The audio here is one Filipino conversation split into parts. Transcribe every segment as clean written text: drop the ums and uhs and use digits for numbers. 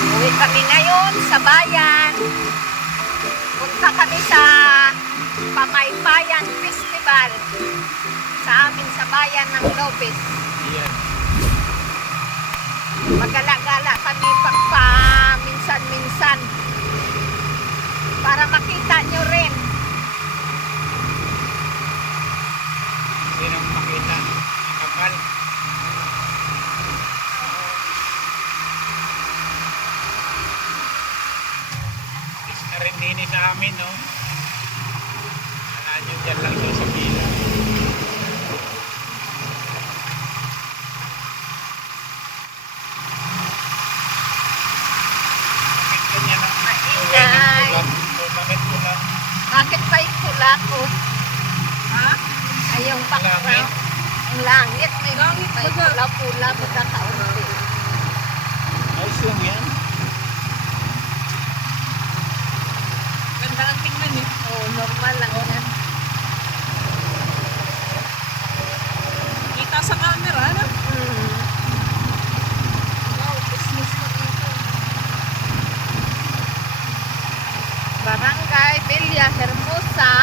Uwi kami ngayon sa bayan. Punta kami sa Pamaypayan Festival sa amin sa bayan ng Lopez. Yan. Magala-gala kami minsan-minsan para makita nyo rin. Sinong makita? Kapal. Isa rin din sa amin, no? Alaan nyo dyan lang siya sa pila. Bakit ganyan ang Maingay. Bakit pula? Bakit pa yung pula ko? Ha? Ay, yung background. Ang langit. May pula-pula. Magkakaunti. Ayos lang yan. Ganda ang tingnan eh. Oo, normal lang yan. Kita sa camera, ano? Wow, business na dito. Barangay Villa Hermosa.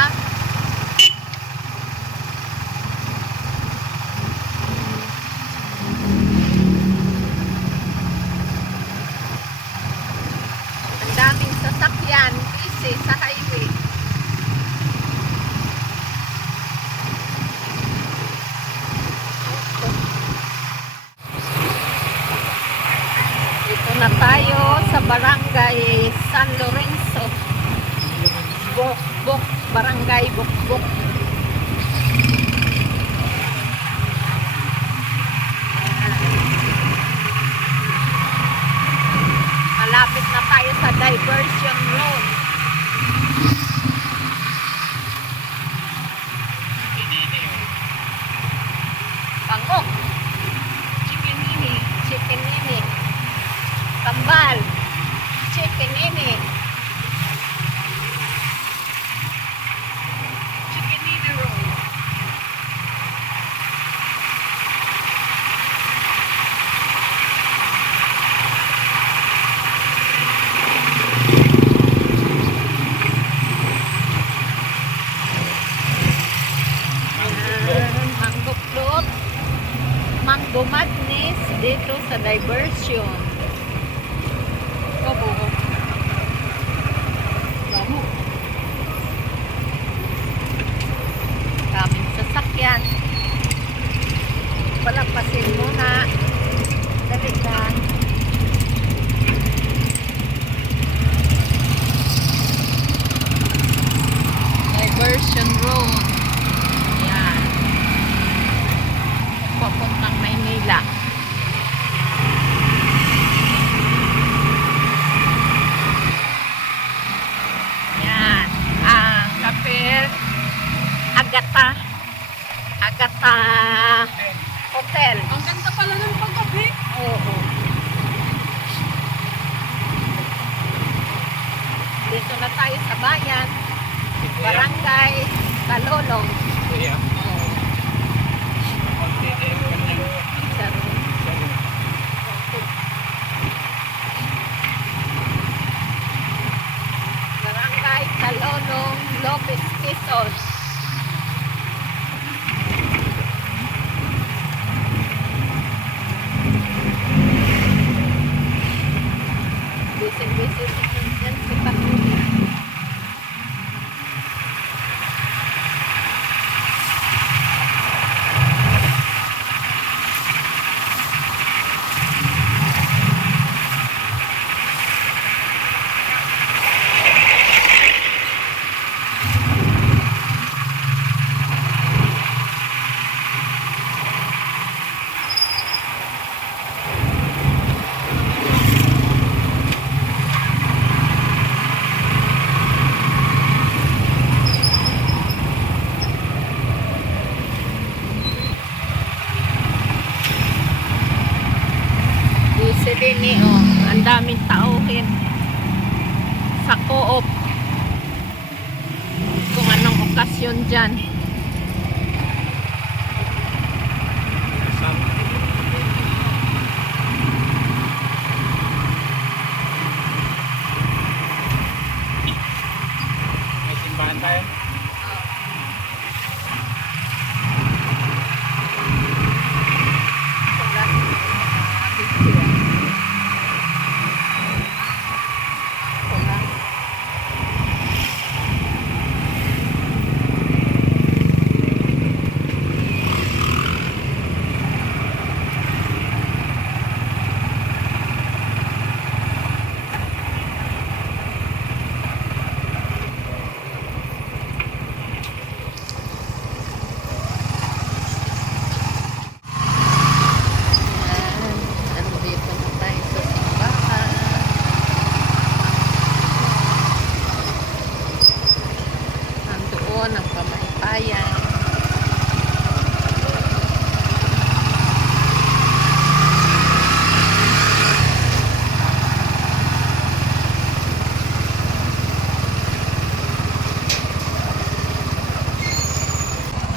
Ang daming sasakyan, busy sa highway. Dito na tayo sa Barangay San Lorenzo. Bukbuk, Barangay Bukbuk. Malapit na tayo sa Diversion Road. Pinini, oh. Bangok. Chicken nini. Kambal. Chicken nini. Chicken nini roll. Mango float. Mango madness dito sa Diversion. Opo. Lamo. Kaming sasakyan. Palampasin muna. Dali lang. Diversion Road. Yan. Papuntang Maynila. Yan. Ang kapil Agata Hotel. Ang ganda pala ng paggabi. Oo. Dito na tayo sa bayan. Barangay Balolong. Kuya. Oo. Konti na yung kanyang Saro. salo. Barangay Balolong, Lopez, Quezon. Busy yan si Pakuli. din eh, oh. Ang daming tauhin sa co-op. Kung anong okasyon dyan.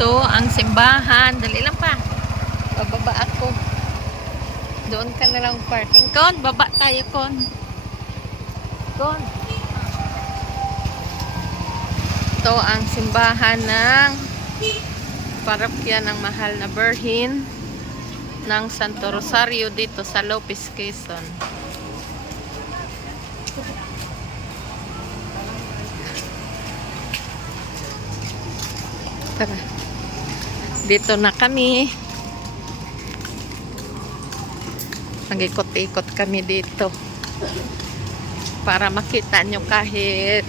Ito ang simbahan. Dali lang pa. Bababa ako. Doon ka na lang parking. Kon, baba tayo, Kon. Kon. Ito ang simbahan ng parokya ng Mahal na Birhen ng Santo Rosario dito sa Lopez, Quezon. Tara. Dito na kami. Nag-ikot-ikot kami dito para makita nyo kahit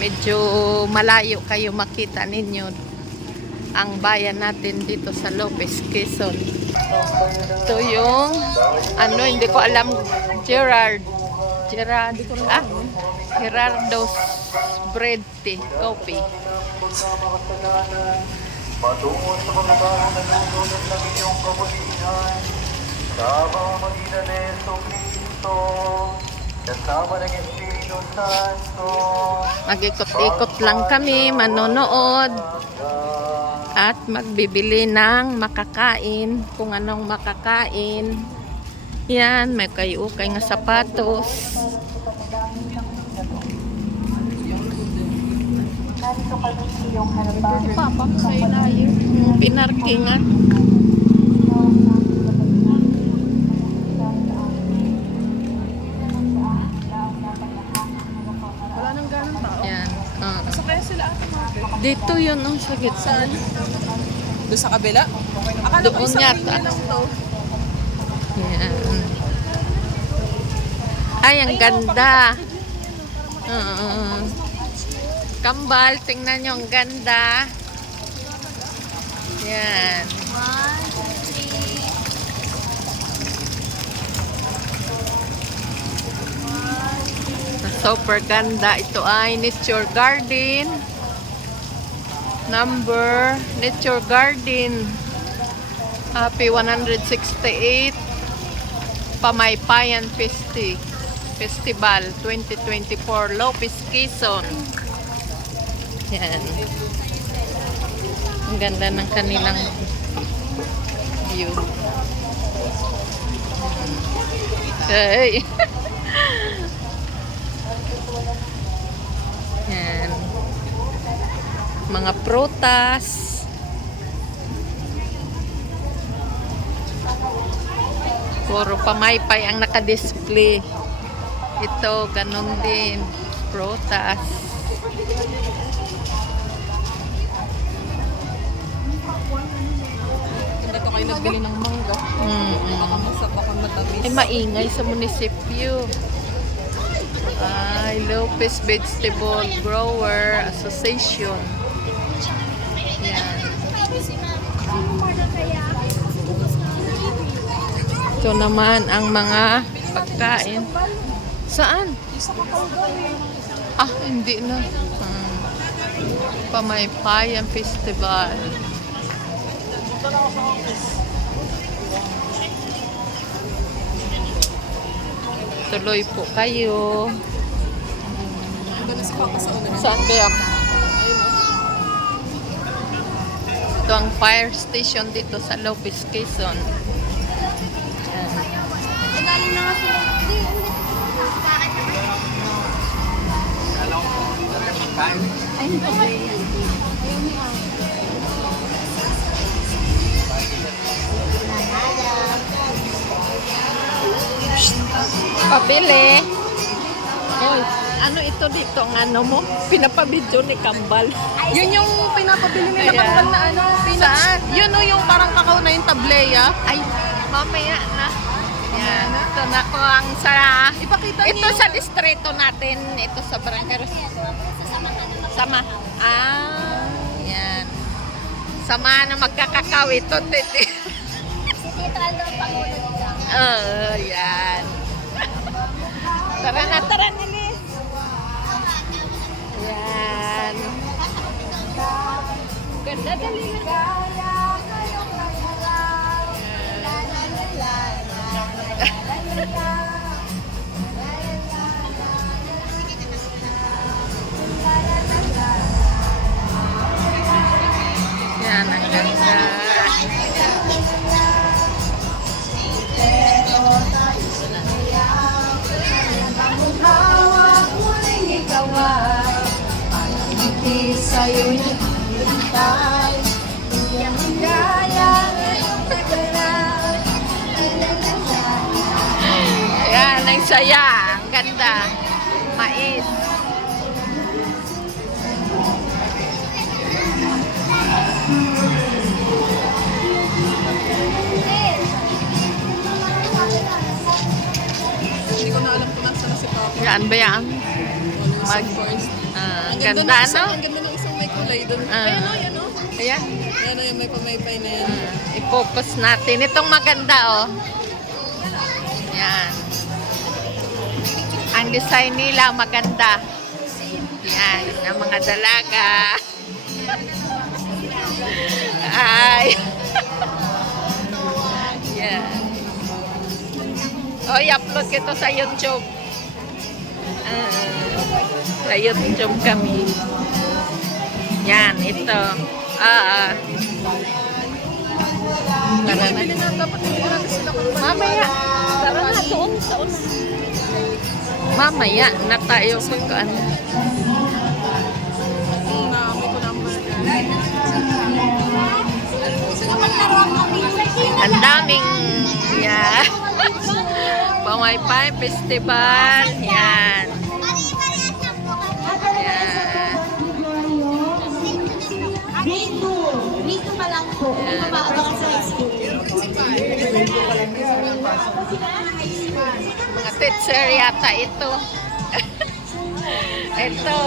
medyo malayo kayo, makita ninyo ang bayan natin dito sa Lopez, Quezon. Ito yung hindi ko alam, Gerardo's Bread Tea Coffee. Patungo sa pagbabago ng nunod ng inyong kabulihan. Sa pamamagitan ni Jesucristo, kasama ng Espiritu Santo. Mag-ikot-ikot lang kami, manonood at magbibili ng makakain, kung anong makakain. Yan, may kayo-ukay nga sapatos. Papang sa ilalim. Pinarkingan. Wala nang ganun tao. Yan. Sa kaya sila ata mga Dito yun, sa gitna. Saan? Doon sa kabila? Akala ko Doon isang yata. linya lang to. Yan. Ay, ang ganda. Kambal, tingnan nyo, ang ganda. Yan. Super ganda. Ito ay Nature Garden. Nature Garden. Happy 168 Pamaypayan Festival 2024 Lopez, Quezon. Yan. Ang ganda ng kanilang view. Hey. Yan. Mga prutas. Puro pamaypay ang nakadisplay. Ito, ganun din. Prutas. Ganda to kayo nagbili ng mangga. Baka masap, baka matamis. Ay, maingay sa munisipyo. Ay, Lopez Vegetable Grower Association. Yan. Ito naman ang mga pagkain. Saan? Hindi na. Pamaypayan Festival. Tuloy po kayo. Ganda si Papa sa unahan. Saan kaya? Ito ang fire station dito sa Lopez, Quezon. Yan. Pabili. Hoy, ano ito dito? Ang ano mo? Pinapabidyo ni Kambal. Yun yung pinapabili nila Ayan. kapal na ano. Saan? Yun o yung parang kakao na yung tableya. Ay, mamaya na. Yan. Ito na ko ang sa... Ipakita niyo Ito yung- sa distrito natin. Ito sa Barangay Sama. Yan. Sama na magkakakaw ito. Titi. Yan. Tara na, Liz. Yan. Ganda, dali na. sa'yo naghihintay. Iyang gaya Ayan, ang saya. Ang ganda. Mais. Hindi ko na alam kung nasa na si Papa. Yan ba yan? Mag- Forest. Ang Ang ganda, ng isang, no? Ang ganda ng isang may kulay doon. Ah. Ayan o, yan o. Ayan. Ayan o, yung may pamaypay na yan. I-focus natin. Itong maganda, oh. Yan. Ang design nila maganda. Yan, ang mga dalaga. Ay. Yan. Oh, i-upload ko ito sa YouTube. Sa YouTube kami. Yan, ito. Tara na. Bili na dapat hindi natin sila kung Mamaya. Tara na, doon. Doon. Mamaya na tayo magkaan. May ko number. Ang daming Pamaypay Festival. Yan. Yan. Dito pa lang po. Hindi pa maabangan sa Mga teacher yata ito. Ito.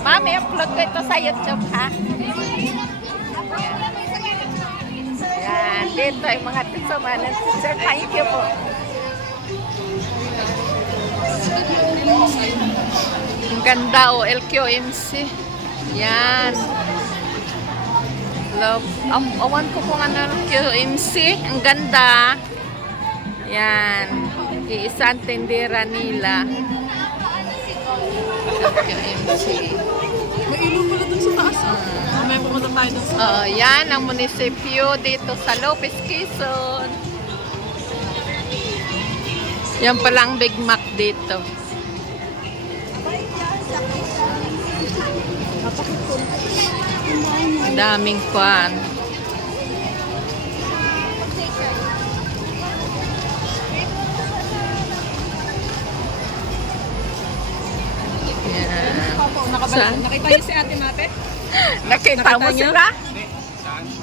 Mami, upload ko ito sa YouTube, ha? Yan. Dito yung mga teacher. Teacher, thank you po. Ang ganda, oh. LQMC. Yan. Love. Awan ko kung ano LQMC. Ang ganda. Yan. Iisang tindera nila. LQMC. May ilong pala dun sa taas. May pumunta tayo dun sa Yan ang munisipyo dito sa Lopez, Quezon. Yan palang Big Mac dito. Daming kwan. Yan. Saan? Nakita niyo si Ate Mate? Nakita mo niyo? sila?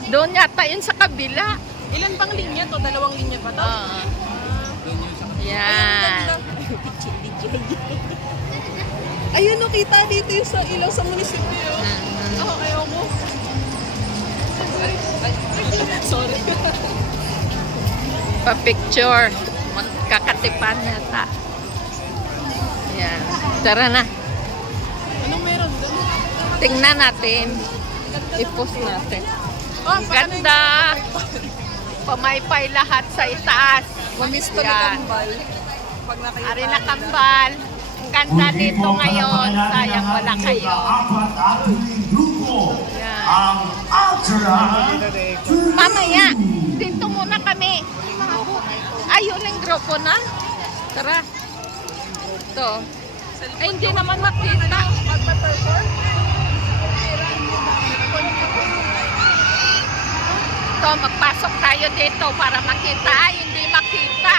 Doon yata yun sa kabila. Ilan bang linya to? Dalawang linya pa to? Yan. Ayun, nakita dito yung sa ilaw sa munisipyo. Ayoko. Sorry. Pa-picture. Magkakatipan yata. Yan. Tara na. Anong meron doon? Tingnan natin. I-post natin. Oh, Ang ganda. Pamaypay lahat sa itaas. Mamisto na Yan. kambal. Pag nakita. Ari na kambal. Ang ganda dito ngayon. Sayang wala kayo. Yan. Ang Ultra Mamaya. Dito muna kami. Ayun ang grupo na. Tara. Ito. Ay, hindi naman makita. Ito, magpasok tayo dito para makita. Ay, hindi makita.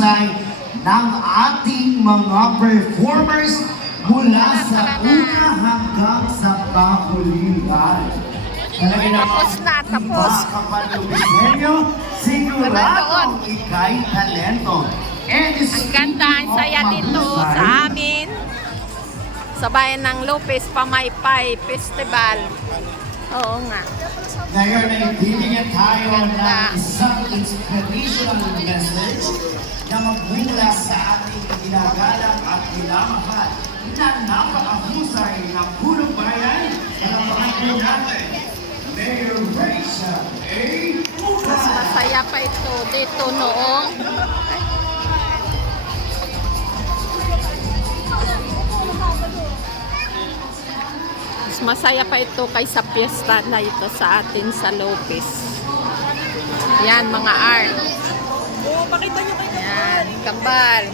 husay ng ating mga performers mula sa una hanggang sa kahulihan. Talaga Tapos na, tapos. Mga kapalubisenyo, siguradong ika'y talento. And Ang ganda, ang saya dito sa amin. Sa bayan ng Lopez, Pamaypay Festival. Oo nga. Ngayon ay bibigyan tayo Ganda. ng isang inspirational message na magmula sa ating ginagalang at minamahal na napakahusay ng pulong bayan na naman natin. Mayor Rachel A. Mas masaya pa ito dito noong mas masaya pa ito kaysa piyesta na ito sa atin sa Lopez. Yan, mga art. Oo, pakita nyo kay Yan, kambal.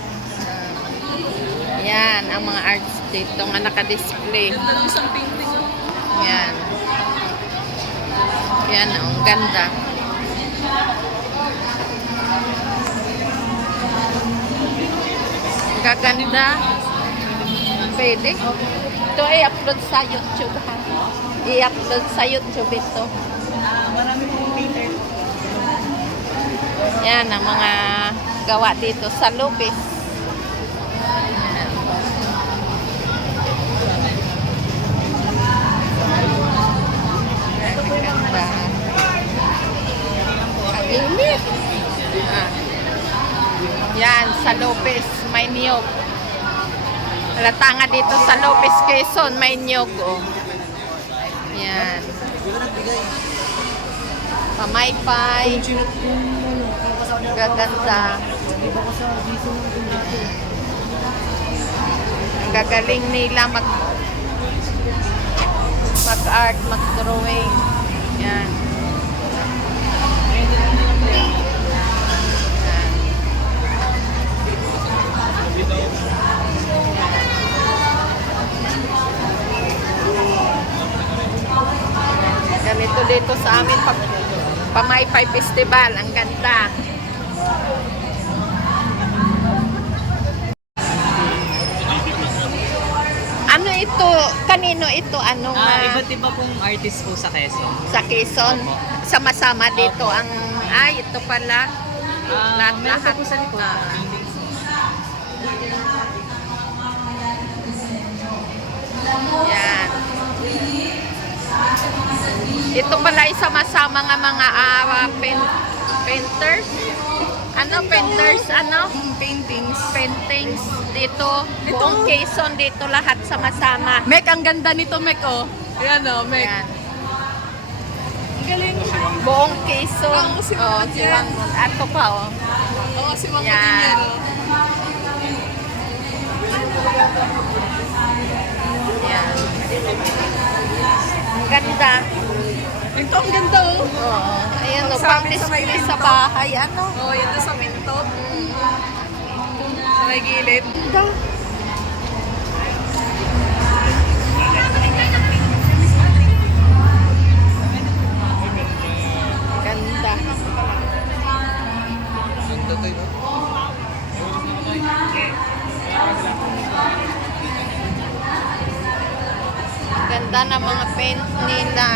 Yan, ang mga arts dito nga naka-display. Ganda ng isang painting. Oh. Yan. Yan, ang ganda. Gaganda. Pwede. Ito ay upload sa YouTube, ha? I-upload sa YouTube ito. Marami pong painter. Yan ang mga gawa dito sa Lopez. Yan. Ang ganda. Ang init. Ah. Yan, sa Lopez, may niyog. Halata nga dito sa Lopez, Quezon, may niyog. Oh. Yan. Pamaypay. Gaganda. Ang gagaling nila mag-art, mag-drawing. Yan. Ganito dito sa amin pag Pamaypay Festival, ang ganda. Ano ito? Kanino ito? Ano Iba't iba pong artist po sa Quezon. sa Quezon? Sama-sama dito ang ito pala. Meron Lahat-lahat. po sa likod. Yan. Ito pala ay sama-sama nga mga painters. Ano, painters, ano? Paintings. Paintings. Dito, buong Quezon, dito lahat sama-sama. Mek, ang ganda nito, Mek, oh. Ayan, oh, Mek. Yan. Ang galing. Buong Quezon. Oo, si Oh, Mang si yan. Mang. Ato pa, oh. Oo, si Mang Yan. Katin yan, oh. Yan. Ang ganda. Ito, ang ganda, oh. Oo. Ayan, oh, Sa amin, sa may pang-display sa pinto. bahay. Ano? Oh, yan doon sa pinto. Sa may gilid. Ganda. Ganda ng mga paint nila.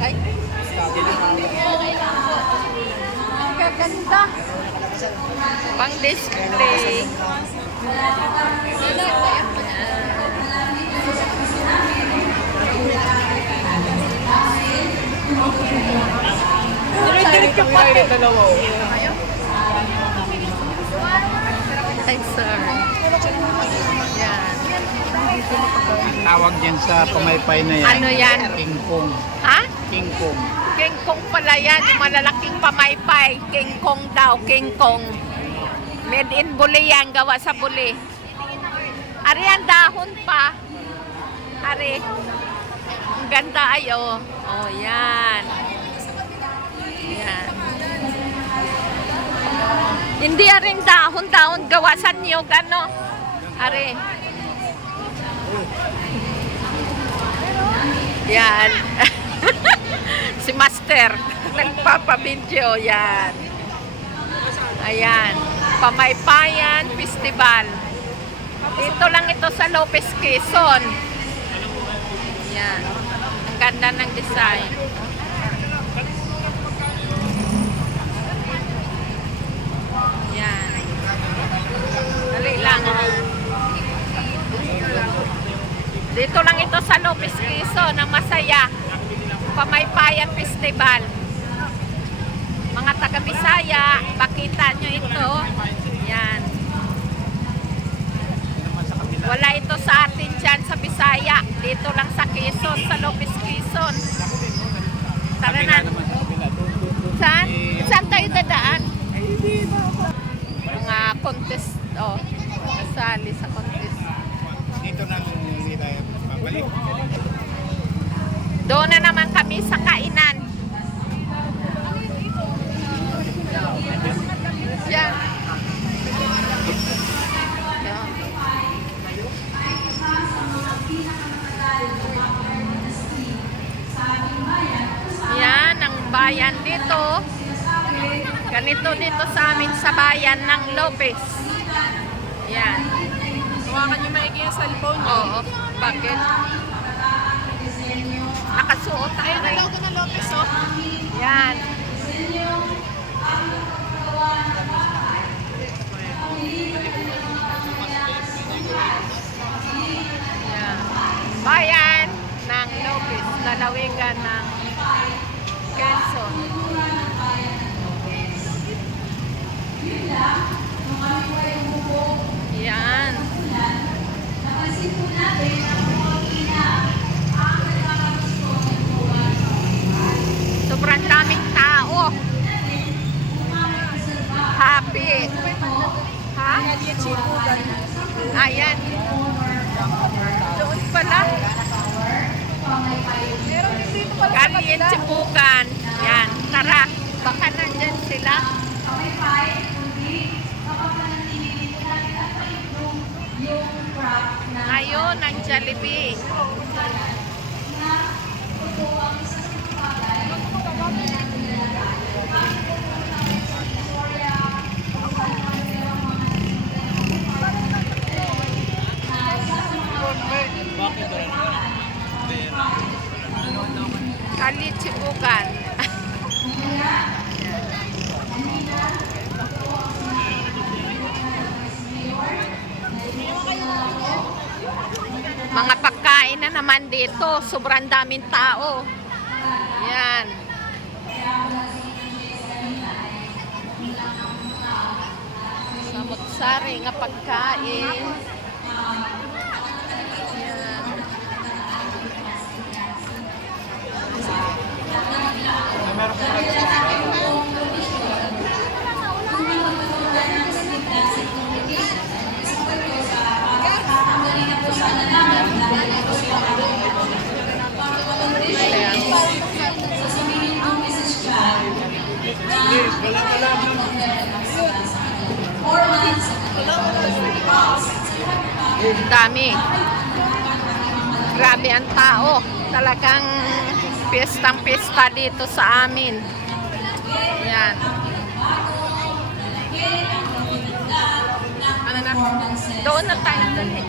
Ay. Ang gaganda. Pang display. Diretso pa rin dalawa, oh. Ay, sir. Yan. Tawag dyan sa pamaypay na yan. Ano yan? King Kong. Ha? King Kong. King Kong pala yan. Yung malalaking pamaypay. King Kong daw. King Kong. Made in Buli yan. Gawa sa Buli. Ari ang dahon pa. Ari. Ang ganda ay oh. Oh, yan. Yan. Hindi rin dahon-dahon gawa sa niyog, ano? Are. Yan. Si Master. nagpapabidyo. Yan. Ayan. Pamaypayan Festival. Dito lang ito sa Lopez, Quezon. Yan. Ang ganda ng design. Yan. Dali lang. Dito lang ito sa Lopez, Quezon. Ang masaya. Pamaypayan Festival. Mga taga-Bisaya, pakita nyo ito. Yan. Wala ito sa atin dyan sa Bisaya. Dito lang sa Quezon, sa Lopez, Quezon. Tara na. Saan? Saan tayo dadaan? Mga contest. Oh, kasali sa contest. Dito nang hindi tayo babalik. Doon na naman kami sa kainan. Yan. Yan ang bayan dito. Ganito dito sa amin sa bayan ng Lopez. Yan. Hawakan niyo maigi yung cellphone niyo. Oo. Bakit? Nakasuot tayo. Ayun ang logo ng Lopez, oh. Yan. Yan. Bayan ng Lopez, lalawigan ng Quezon. Yan. Sobrang daming tao. Happy. Ha? Ayan. Doon pala. Meron din dito pala sa Kalye kabila. Chipugan. Yan. Tara. Baka nandyan sila. Ayun, ang Jollibee. Kalye Chipugan. Mga pagkain na naman dito. Sobrang daming tao. Yan. Samot-sari nga pagkain. Yan. Dami. Grabe ang tao. Talagang piyestang-piyesta dito sa amin. Yan. Ano na? Doon na tayo. Dali.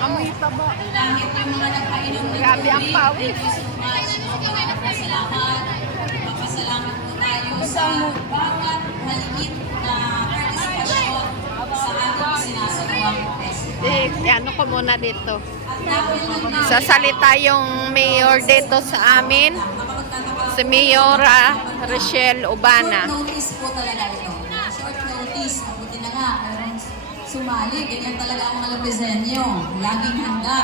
Amoy taba. Grabe ang pawis. Papasalamat po tayo sa bawat maliit na partisipasyon sa ating sinasawang festival. Ano ko muna dito. Sasalita yung mayor dito sa amin. Si Mayor Rochelle Ubana. Short notice po talaga ito. Short notice. Mabuti na nga. Merong sumali. Ganyan talaga ang mga Lopezenyo. Laging handa.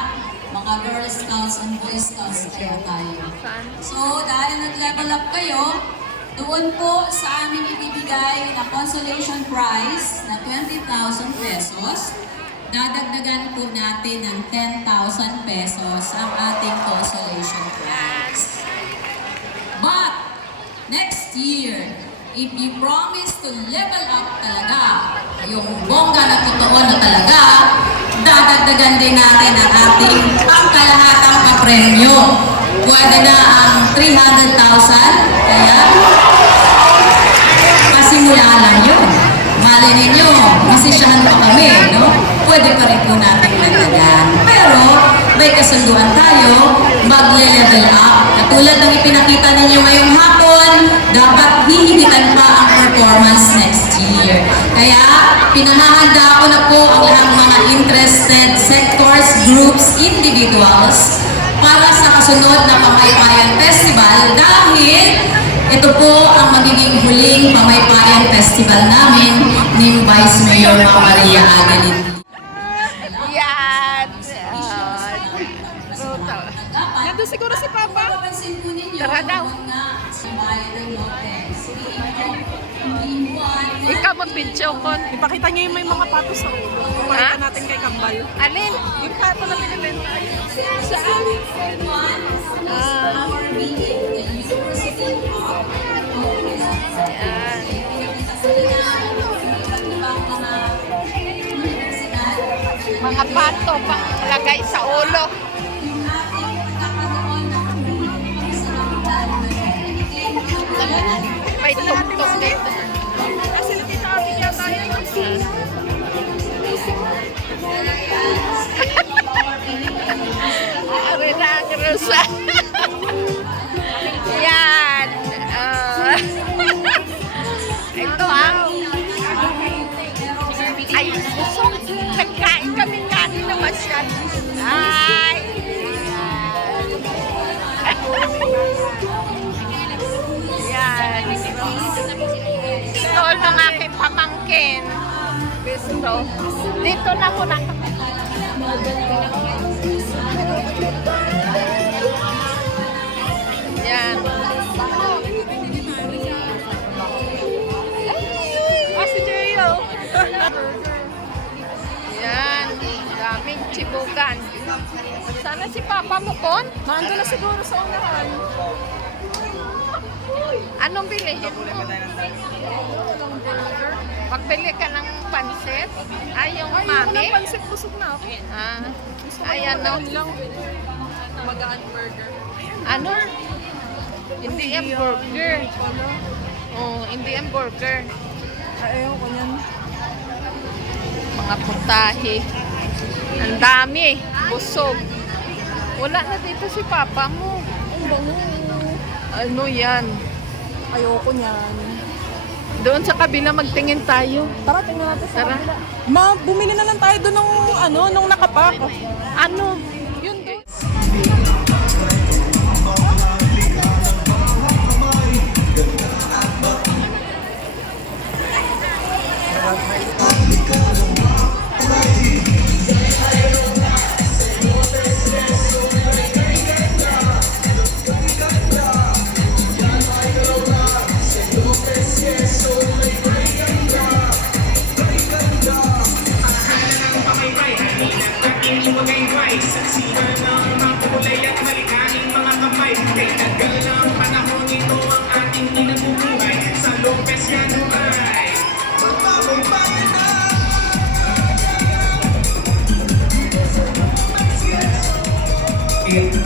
Mga Girl Scouts and Boy Scouts kaya tayo. So, dahil nag-level up kayo, doon po sa amin ibibigay na consolation prize na 20,000 pesos. Dadagdagan po natin ng 10,000 pesos ang ating consolation prize. But, next year, if you promise to level up talaga, yung bongga na totoo na talaga, dadagdagan din natin ang ating pangkalahatang premyo. Pwede na ang 300,000, kaya pasimula lang yun. Mali ninyo, masisyahan pa kami, no? Pwede pa rin po natin nagdagan. Pero may kasunduan tayo, magle-level up. Katulad ng ipinakita ninyo ngayong hapon, dapat hihigitan pa ang performance next year. Kaya pinahahanda ko na po ang lahat ng mga interested sectors, groups, individuals para sa kasunod na Pamaypayan Festival dahil ito po ang magiging huling Pamaypayan Festival namin ni Vice Mayor Maria Adeline. Yan. Nandun siguro si Papa. Papansin po ninyo, Tara daw. mga bayan ng Lopez. Ikaw mag-video ko. Ipakita niyo yung may mga patos sa ulo. Ipakita Ha? natin kay Kambal. Alin? Yung pato na binibenta. Saan? Our meeting, the University of Lopez. Yan. Mga pato pang lagay sa ulo. May tugtog dito. Kasi nakita kami yata yun. Ari na ang rusa. Yan. Ito ang ay, busog. Nagkain kami kanin na masyad. Ay. Yan. Ito ang aking pamangkin. Gusto. Dito na muna kami. Yan. Si Jeyo. Yan. Daming chibugan. Sana si Papa mo, Kon? Nandun na siguro sa unahan. Anong bilihin mo? Pagbili ka ng pansit? Ay, yung mami? Pansit busog na ako. Ah, Gusto ko ayan no. lang. Magaan burger. Ano? Hindi yung burger. Oh, hindi yung burger. Ayaw ko yan. Mga putahe. Ang dami. Busog. Wala na dito si Papa mo. Ang bango. Ano yan? Ayoko niyan. Doon sa kabila magtingin tayo. Tara, tingnan natin sa Tara. kabila. Ma, bumili na lang tayo doon ng nung nakapak. Ano? Yun, guys.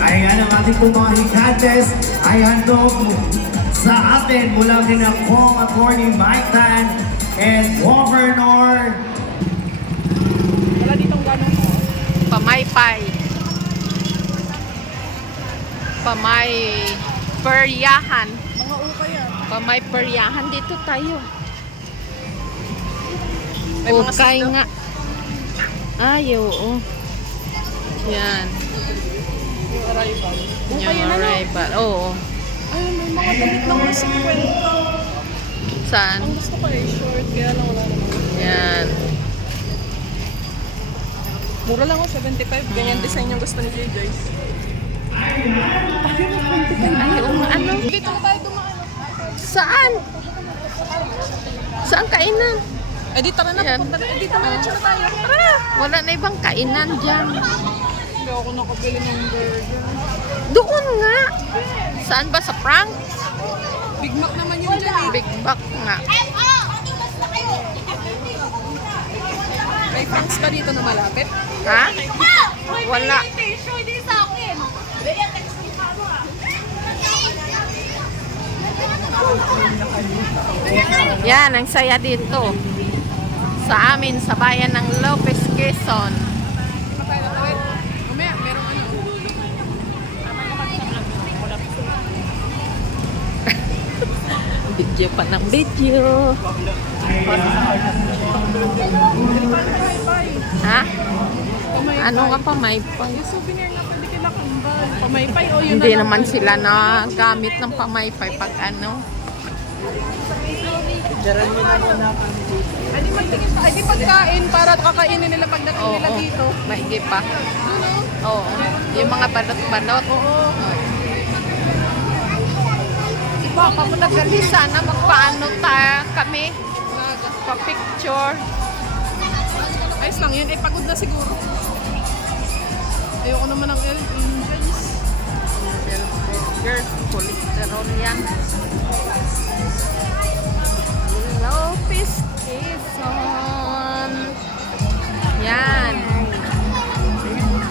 Ayan ang ating pong mga higantes ay handog sa atin mula kina Kong Attorney Mike Tan and Governor Wala ditong ganun. Pamaypay. Pamay peryahan. Mga uka yan. Pamay peryahan. Dito tayo. May mga Okay sisda. nga. Ay, oo. Yan. Yung arrival. Yung arrival. Oo. Ay, may mga damit lang na 50. Saan? Ang gusto ko eh, short. Kaya lang wala naman. Yan. Mura lang ako, 75. Ganyan design yung gusto ni Joyce. Ay, ano? Dito na tayo dumaan. Saan? Saan kainan? Eh, dito na Yan. pupunta na. Eh, dito na tayo. Tara! Wala na ibang kainan dyan. Hindi ako nakabili ng burger. Doon nga. Saan ba? Sa Frank? Big Mac naman yun dyan eh. Big Back nga. May Franks ka dito na malapit? Ha? Wala. Yan, ang saya dito. Sa amin, sa bayan ng Lopez, Quezon. Mamaya, merong ano. Video pa ng video. Ha? Ano nga pa may pay? Yung souvenir nga pwede kila kambal. Pamaypay o yun Hindi na lang. naman sila na gamit ng pamaypay pag ano. Ay, di magtingin pa. Ay, di pagkain para kakainin nila pagdating nila Oo, dito. maigi pa. Ano? Oo. Yung mga balot-balot. Oo. Baka mo nagali sana magpaano kami. Pa-picture. Ayos lang yun. Eh, pagod na siguro. Ayoko naman ng Angels. Burger, cholesterol yan. Lopez, Quezon. Yan.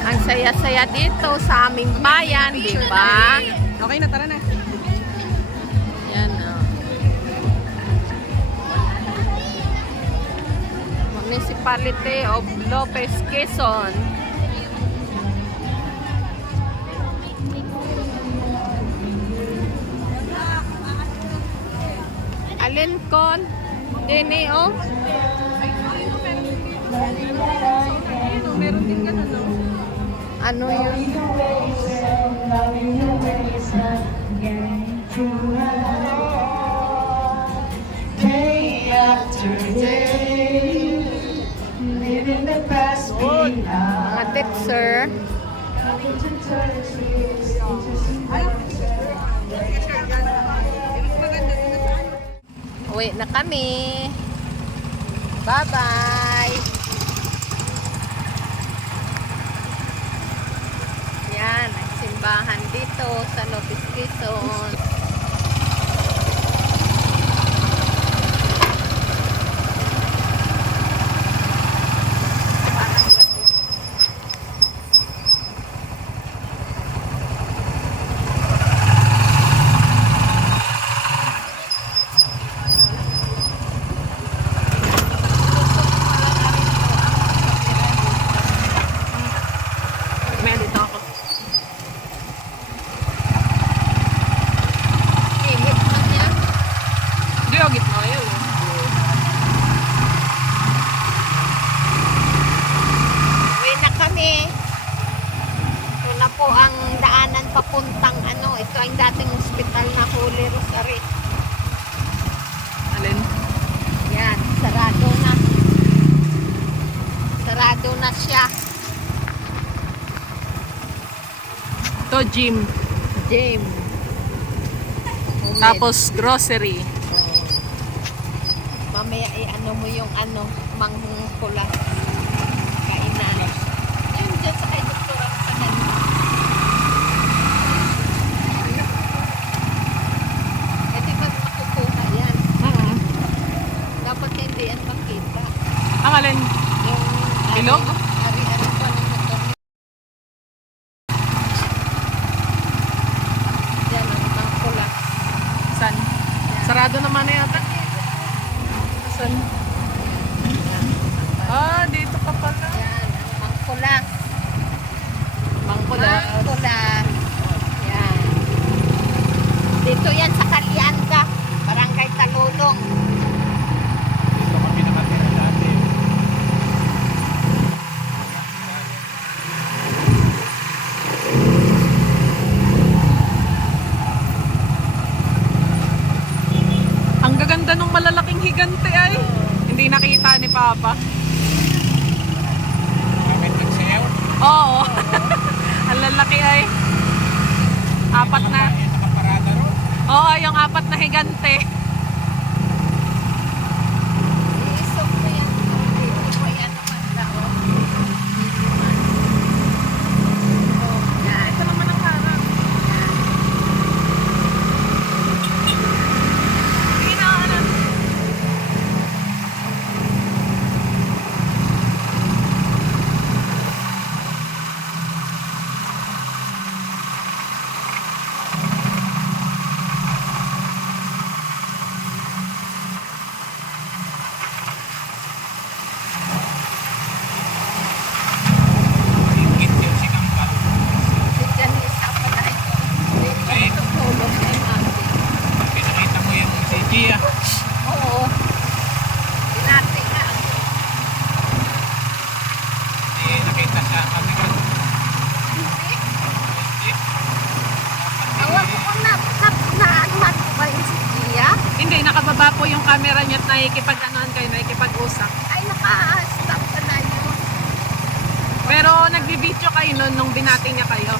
Ang saya-saya dito sa aming bayan, di ba? Okay na, tara na. Yan, oh. Municipality of Lopez, Quezon. Alin kon? Dini, oh. Ayun, meron din ganun, no? Ano yun? Day after day, living the past behind. Mga teacher. Uwi na kami. Bye-bye. Yan, ang simbahan dito sa Lopez, Quezon. Init na niya. Hindi, o gitna yun. Uwi na kami. Ito na po ang daanan papuntang ano. Ito ang dating hospital na Holy Rosary. Alin? Yan, sarado na. Sarado na siya. Ito, gym. Jim. Tapos, grocery. Mamaya i-ano mo yung ano, mangpula. Kainan. Ayun dyan sa kay doktora sa kanan. Eh di ba makukuha yan? Dapat hindi yan makita. Ang alin? Yung Bilog? Ari-ari pa ng motor. Yan ang mangpula. San? Sarado naman na yata. San? Ah, dito pa pala. Yan, mangpula. Mangpula. Yan. Dito yan sa Kalianga, Barangay Talulong. Dito kami nakatira dati. Ang gaganda ng malalaking higante ay. Hindi nakita ni Papa. Bakit nagsayaw? Oo. Ang lalaki ay. Apat na. Nakaparada ron. Oo, yung apat na higante. Iisog mo yan. Dito mo yan naman na, oh. Yan. Ito naman ang harap. Hindi na alam. camera niya at nakikipag-anoan kayo, nakikipag-usap. Ay, naka-stop ka na yun. Pero nagbibideo kayo nun nung binati niya kayo.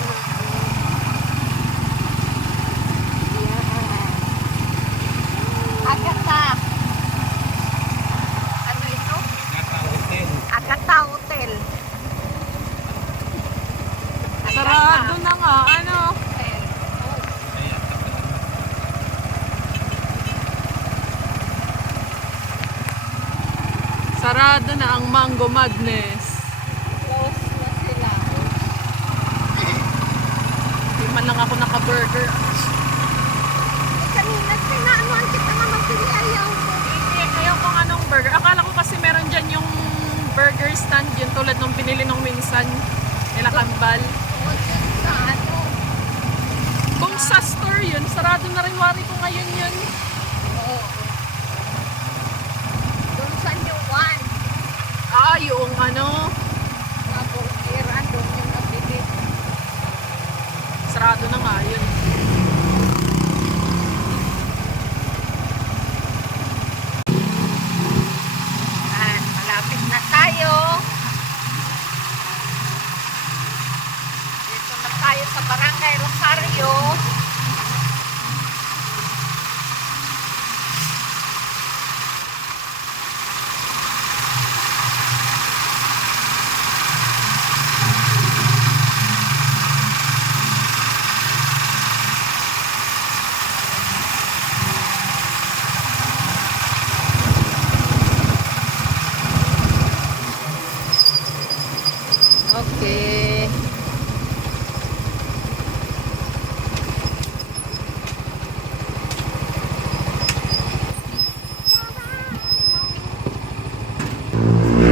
Agata. Ano ito? Agata Hotel. Sarado na nga, ano? Hotel. Sarado na ang Mango Madness. Close na sila. Hindi man lang ako naka-burger. Kanina, tinaanuan kita nga magpili ayaw mo. Hindi, ayaw kung anong burger. Akala ko kasi meron dyan yung burger stand yun tulad nung pinili nung minsan nila Kambal. O, dyan sa ano. Kung sa store yun, sarado na rin wari ko ngayon yun. Oo. Doon sa New One. Ah, yung ano, Mga burgera, doon yung nabili. sarado na nga yun. Yan, malapit na tayo. Dito na tayo sa Barangay Rosario. Okay.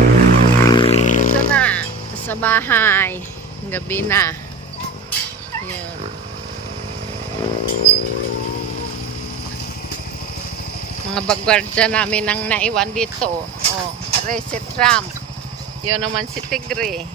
Ito na, sa bahay. Gabi na. Yan. Mga bagwardya namin ang naiwan dito. Oh, Reset Trump. Yun naman si Tigre.